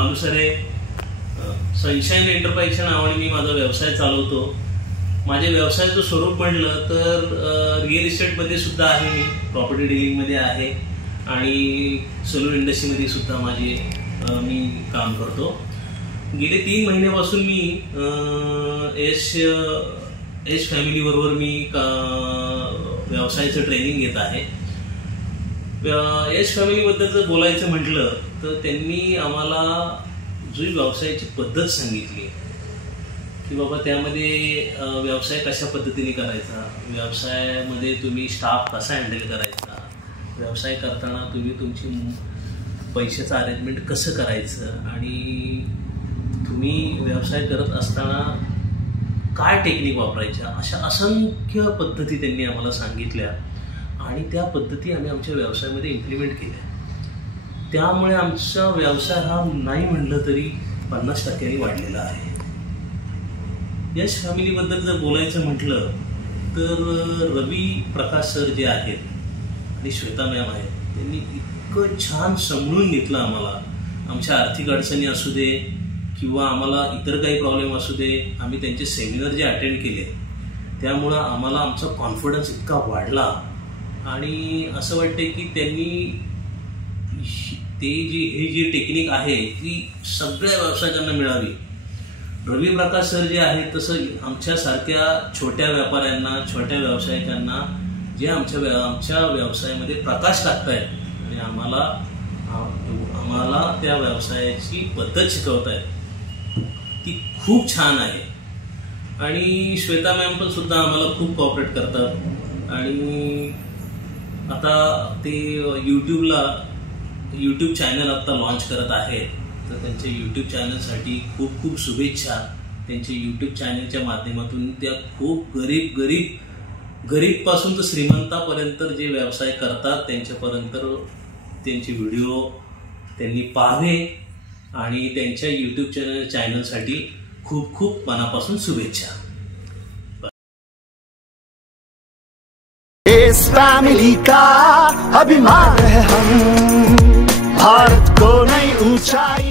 Malusare. Sunshine एंटरप्राइजच्या नावाने मी माझा व्यवसाय चालवतो. माझ्या व्यवसायाचं स्वरूप म्हटलं तर रिअल इस्टेटमध्ये सुद्धा आहे, मी प्रॉपर्टी डीलिंगमध्ये आहे आणि सलून इंडस्ट्रीमध्ये सुद्धा मी काम करतो. गेले 3 महिन्यापासून मी एज फॅमिली बरोबर मी व्यवसायाचं ट्रेनिंग घेत आहे. एज फॅमिलीबद्दल जर बोलायचं म्हटलं तर त्यांनी आम्हाला जी व्यवसायाची पद्धत सांगितली की बाबा त्यामध्ये व्यवसाय कशा पद्धतीने करायचा, व्यवसायामध्ये तुम्ही स्टाफ कसा हँडल करायचा, व्यवसाय करताना तुम्ही तुमची पैशाचं अरेंजमेंट कसं करायचं आणि तुम्ही व्यवसाय करत असताना काय टेक्निक वापरायच्या, अशा असंख्य पद्धती त्यांनी आम्हाला सांगितल्या आणि त्या पद्धती आम्ही आमच्या व्यवसायामध्ये इम्प्लिमेंट केल्या. त्यामुळे आमचा व्यवसाय हा नाही म्हणलं तरी 50% वाढलेला आहे. यश फॅमिलीबद्दल जर बोलायचं म्हटलं तर रवी प्रकाश सर जे आहेत आणि श्वेता मॅम आहेत, त्यांनी इतकं छान समजून घेतलं आम्हाला. आमच्या आर्थिक अडचणी असू दे किंवा आम्हाला इतर काही प्रॉब्लेम असू दे, आम्ही त्यांचे सेमिनार जे अटेंड केले त्यामुळं आम्हाला आमचा कॉन्फिडन्स इतका वाढला आणि असं वाटते की त्यांनी हे जी टेक्निक आहे ती सगळ्या व्यावसायिकांना मिळावी. रवी प्रकाश सर जे आहेत तसं आमच्यासारख्या छोट्या व्यापाऱ्यांना, छोट्या व्यावसायिकांना जे आमच्या व्यवसायामध्ये प्रकाश टाकतायत आणि आम्हाला त्या व्यवसायाची पद्धत शिकवतायत ती खूप छान आहे. आणि श्वेता मॅम पण सुद्धा आम्हाला खूप कोऑपरेट करतात आणि आता ते यूट्यूब चॅनल आता लॉन्च करत आहेत, तर त्यांच्या यूट्यूब चॅनलसाठी खूप खूप शुभेच्छा. त्यांच्या यूट्यूब चॅनलच्या माध्यमातून त्या खूप गरीबपासून तर श्रीमंतापर्यंत जे व्यवसाय करतात त्यांच्यापर्यंत त्यांचे व्हिडिओ त्यांनी पाहावे आणि त्यांच्या यूट्यूब चॅनलसाठी खूप खूप मनापासून शुभेच्छा. इस फैमिली का अभिमान है हम, भारत को नई ऊंचाई